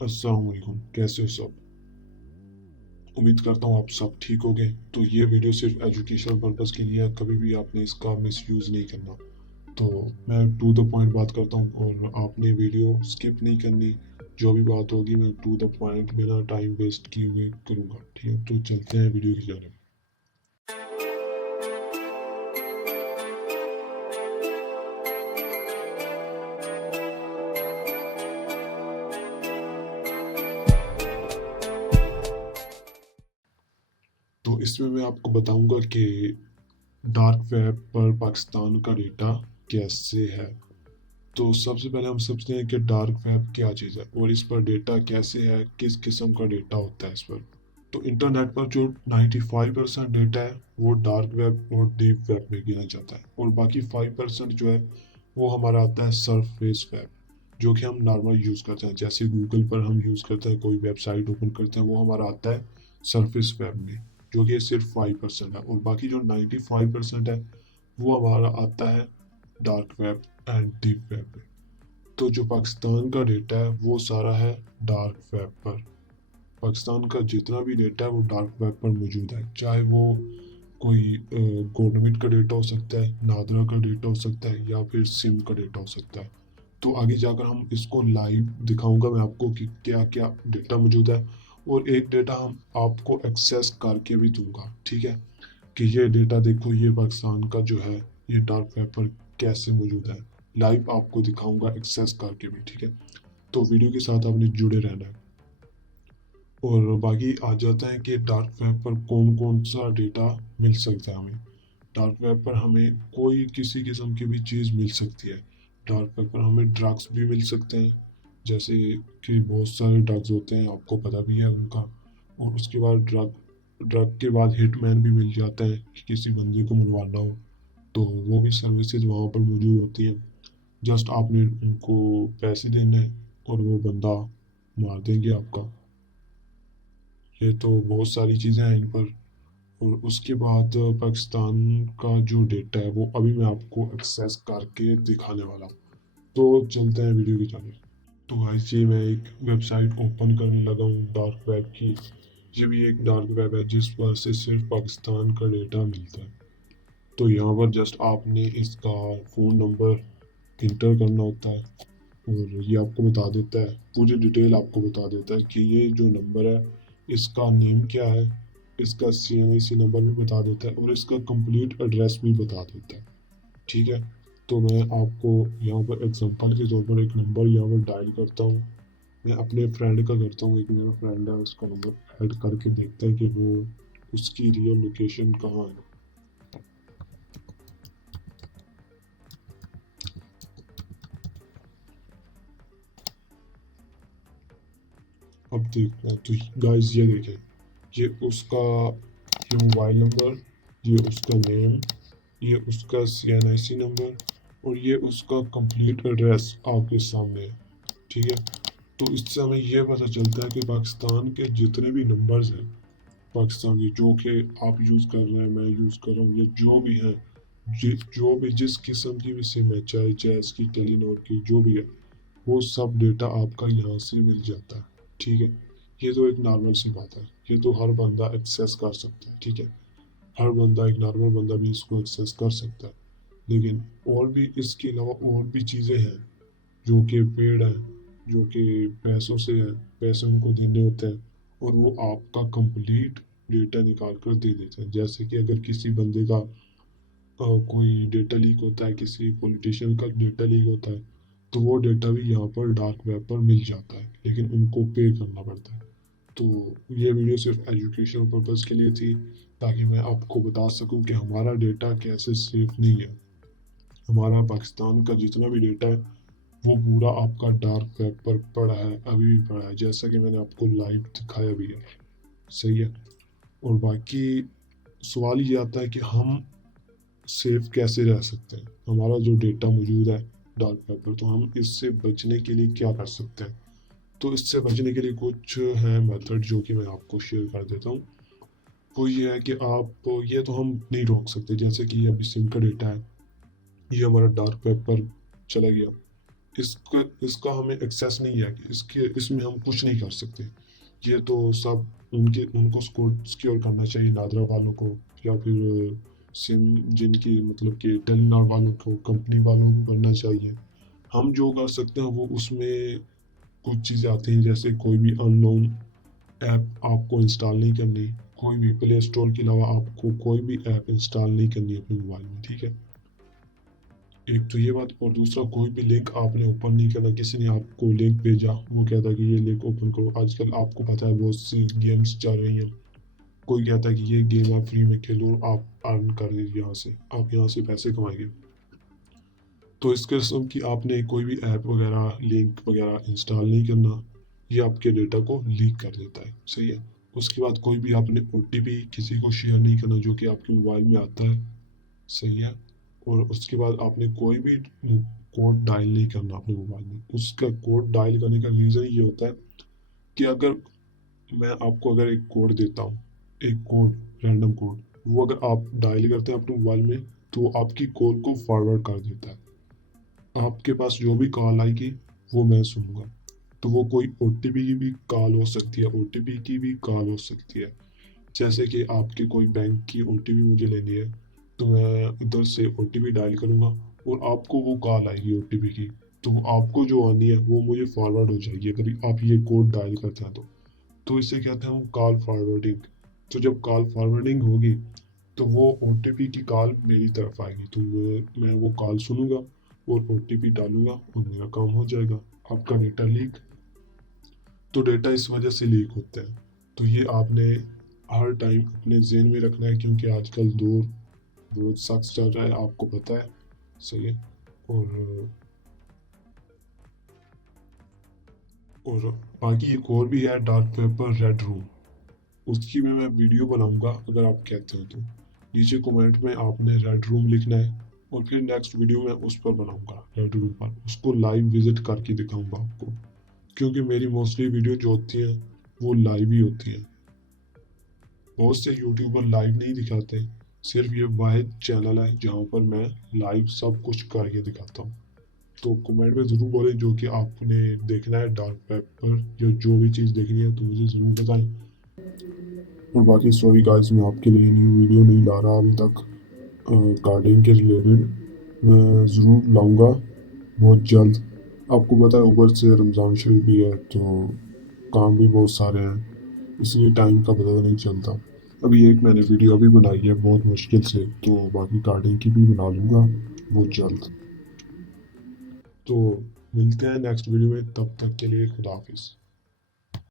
अस्सलाम वालेकुम, कैसे हो सब। उम्मीद करता हूँ आप सब ठीक होंगे। तो ये वीडियो सिर्फ एजुकेशनल पर्पज़ के लिए है, कभी भी आपने इसका मिसयूज़ नहीं करना। तो मैं टू द पॉइंट बात करता हूँ और आपने वीडियो स्किप नहीं करनी। जो भी बात होगी मैं टू द पॉइंट बिना टाइम वेस्ट किए हुए करूँगा, ठीक है। तो चलते हैं वीडियो की जानिब। तो इसमें मैं आपको बताऊंगा कि डार्क वेब पर पाकिस्तान का डेटा कैसे है। तो सबसे पहले हम समझते हैं कि डार्क वेब क्या चीज़ है और इस पर डेटा कैसे है, किस किस्म का डेटा होता है इस पर। तो इंटरनेट पर जो 95% डेटा है वो डार्क वेब और डीप वेब में गिना जाता है, और बाकी 5% जो है वो हमारा आता है सरफेस वेब, जो कि हम नॉर्मल यूज़ करते हैं। जैसे गूगल पर हम यूज़ करते हैं, कोई वेबसाइट ओपन करते हैं, वो हमारा आता है सरफेस वेब में, जो कि सिर्फ 5% है। और बाकी जो 95% है वो हमारा आता है dark web and deep web में। तो जो पाकिस्तान का डेटा है वो सारा है डार्क वेब पर। पाकिस्तान का जितना भी डेटा है वो डार्क वेब पर मौजूद है, चाहे वो कोई गवर्नमेंट का डेटा हो सकता है, नादरा का डेटा हो सकता है, या फिर सिम का डेटा हो सकता है। तो आगे जाकर हम इसको लाइव दिखाऊंगा मैं आपको कि क्या क्या डेटा मौजूद है, और एक डेटा हम आपको एक्सेस करके भी दूंगा, ठीक है। कि ये डेटा देखो, ये पाकिस्तान का जो है ये डार्क वेब पर कैसे मौजूद है, लाइव आपको दिखाऊंगा एक्सेस करके भी, ठीक है। तो वीडियो के साथ आपने जुड़े रहना है। और बाकी आ जाता है कि डार्क वेब पर कौन कौन सा डेटा मिल सकता है हमें। डार्क वेब पर हमें कोई किसी किस्म की भी चीज़ मिल सकती है। डार्क वेब पर हमें ड्रग्स भी मिल सकते हैं, जैसे कि बहुत सारे ड्रग्स होते हैं, आपको पता भी है उनका। और उसके बाद ड्रग ड्रग के बाद हिटमैन भी मिल जाता है कि किसी बंदे को मरवाना हो, तो वो भी सर्विसेज वहाँ पर मौजूद होती हैं। जस्ट आपने उनको पैसे देने हैं और वो बंदा मार देंगे आपका। ये तो बहुत सारी चीज़ें हैं इन पर। और उसके बाद पाकिस्तान का जो डेटा है वो अभी मैं आपको एक्सेस करके दिखाने वाला हूँ। तो चलते हैं वीडियो की जाने। तो गाइस ये मैं एक वेबसाइट ओपन करने लगा हूँ डार्क वेब की। ये भी एक डार्क वेब है जिस पर से सिर्फ पाकिस्तान का डेटा मिलता है। तो यहाँ पर जस्ट आपने इसका फ़ोन नंबर इंटर करना होता है, और ये आपको बता देता है, पूरी डिटेल आपको बता देता है कि ये जो नंबर है इसका नेम क्या है, इसका CNIC नंबर भी बता देता है, और इसका कंप्लीट एड्रेस भी बता देता है, ठीक है। तो मैं आपको यहाँ पर एग्जांपल के तौर पर एक नंबर यहाँ पर डायल करता हूँ। मैं अपने फ्रेंड का करता हूँ, एक मेरा फ्रेंड है, उसका नंबर ऐड करके देखते हैं कि वो उसकी रियल लोकेशन कहाँ है। अब देखते हैं। तो गाइस ये देखें, ये उसका ये मोबाइल नंबर, ये उसका नेम, ये उसका CNIC नंबर, और ये उसका कंप्लीट एड्रेस आपके सामने है, ठीक है। तो इससे हमें ये पता चलता है कि पाकिस्तान के जितने भी नंबर्स हैं, पाकिस्तान के जो कि आप यूज़ कर रहे हैं, मैं यूज़ कर रहा हूँ, ये जो भी हैं, जो भी जिस किस्म की भी सिम है, चाहे जैस की, टेलीनॉर की, जो भी है, वो सब डेटा आपका यहाँ से मिल जाता है, ठीक है। ये तो एक नॉर्मल सी बात है, ये तो हर बंदा एक्सेस कर सकता है, ठीक है। हर बंदा, एक नॉर्मल बंदा भी इसको एक्सेस कर सकता है। लेकिन और भी इसके अलावा और भी चीज़ें हैं जो कि पेड हैं, जो कि पैसों से हैं, पैसे उनको देने होते हैं, और वो आपका कंप्लीट डेटा निकाल कर दे देते हैं। जैसे कि अगर किसी बंदे का कोई डेटा लीक होता है, किसी पॉलिटिशियन का डेटा लीक होता है, तो वो डेटा भी यहाँ पर डार्क वेब पर मिल जाता है, लेकिन उनको पे करना पड़ता है। तो ये वीडियो सिर्फ एजुकेशनल पर्पज़ के लिए थी, ताकि मैं आपको बता सकूं कि हमारा डेटा कैसे सेफ नहीं है। हमारा पाकिस्तान का जितना भी डेटा है वो पूरा आपका डार्क वेब पर पड़ा है, अभी भी पड़ा है, जैसा कि मैंने आपको लाइव दिखाया भी है, सही है। और बाकी सवाल ये आता है कि हम सेफ कैसे रह सकते हैं, हमारा जो डेटा मौजूद है डार्क वेब पर, तो हम इससे बचने के लिए क्या कर सकते हैं। तो इससे बचने के लिए कुछ हैं मेथड जो कि मैं आपको शेयर कर देता हूँ। वो ये है कि आप, ये तो हम नहीं रोक सकते, जैसे कि अभी सिम का डेटा है, ये हमारा डार्क वेब पर चला गया, इसका इसका हमें एक्सेस नहीं है कि इसके इसमें हम कुछ नहीं कर सकते। ये तो सब उनके उनको सिक्योर करना चाहिए, नादरा वालों को या फिर सिम जिनकी मतलब कि टेलीनॉर वालों को, कंपनी वालों को करना चाहिए। हम जो कर सकते हैं वो उसमें कुछ चीज़ें आती हैं, जैसे कोई भी अननोन ऐप आपको इंस्टॉल नहीं करनी, कोई भी प्ले स्टोर के अलावा आपको कोई भी ऐप इंस्टॉल नहीं करनी अपने मोबाइल में, ठीक है। एक तो ये बात, और दूसरा कोई भी लिंक आपने ओपन नहीं करना। किसी ने आपको लिंक भेजा, वो कहता है कि ये लिंक ओपन करो। आजकल आपको पता है बहुत सी गेम्स चल रही हैं, कोई कहता है कि ये गेम आप फ्री में खेलो, आप अर्न कर दीजिए, यहाँ से आप यहाँ से पैसे कमाएंगे। तो इस किस्म की आपने कोई भी ऐप वगैरह लिंक वगैरह इंस्टॉल नहीं करना, ये आपके डेटा को लीक कर देता है, सही है। उसके बाद कोई भी आपने ओटीपी किसी को शेयर नहीं करना जो कि आपके मोबाइल में आता है, सही है। और उसके बाद आपने कोई भी कोड डायल नहीं करना अपने मोबाइल में। उसका कोड डायल करने का रीज़न ये होता है कि अगर मैं आपको अगर एक कोड देता हूँ, एक कोड, रैंडम कोड, वो अगर आप डायल करते हैं अपने मोबाइल में तो वो आपकी कॉल को फॉरवर्ड कर देता है। आपके पास जो भी कॉल आएगी वो मैं सुनूंगा। तो वो कोई ओटीपी की भी कॉल हो सकती है, ओटीपी की भी कॉल हो सकती है। जैसे कि आपके कोई बैंक की ओटीपी मुझे लेनी है, तो मैं इधर से ओटीपी डायल करूंगा और आपको वो कॉल आएगी ओटीपी की, तो आपको जो आनी है वो मुझे फॉरवर्ड हो जाएगी अगर आप ये कोड डायल करते हैं तो इसे कहते हैं हम कॉल फॉरवर्डिंग। तो जब कॉल फॉरवर्डिंग होगी तो वो ओटीपी की कॉल मेरी तरफ आएगी, तो मैं वो कॉल सुनूंगा और ओटीपी डालूंगा और मेरा काम हो जाएगा। आपका डेटा लीक, तो डेटा इस वजह से लीक होता है। तो ये आपने हर टाइम अपने जेहन में रखना है, क्योंकि आजकल दौर बहुत सख्त चल रहा है, आपको पता है, सही है। और और बाकी एक और भी है, डार्क पेपर रेड रूम। उसकी भी मैं वीडियो बनाऊंगा अगर आप कहते हो तो। नीचे कमेंट में आपने रेड रूम लिखना है और फिर नेक्स्ट वीडियो में उस पर बनाऊंगा, रेड रूम पर उसको लाइव विजिट करके दिखाऊंगा आपको। क्योंकि मेरी मोस्टली वीडियो जो होती हैं वो लाइव ही होती हैं। बहुत से यूट्यूबर लाइव नहीं दिखाते, सिर्फ ये वाहिद चैनल है जहाँ पर मैं लाइव सब कुछ करके दिखाता हूँ। तो कमेंट में ज़रूर बोलें जो कि आपने देखना है डार्क वेब पर, या जो भी चीज़ देखनी है तो मुझे ज़रूर बताएं। और बाकी सॉरी गाइस, मैं आपके लिए न्यू वीडियो नहीं ला रहा अभी तक गार्डनिंग के रिलेटेड। मैं ज़रूर लाऊंगा बहुत जल्द। आपको पता है ऊपर से रमज़ान शरीफ भी है तो काम भी बहुत सारे हैं, इसलिए टाइम का पता नहीं चलता। अभी एक मैंने वीडियो अभी बनाई है बहुत मुश्किल से, तो बाकी गार्डनिंग की भी बना लूँगा बहुत जल्द। तो मिलते हैं नेक्स्ट वीडियो में, तब तक के लिए खुदा हाफिज़।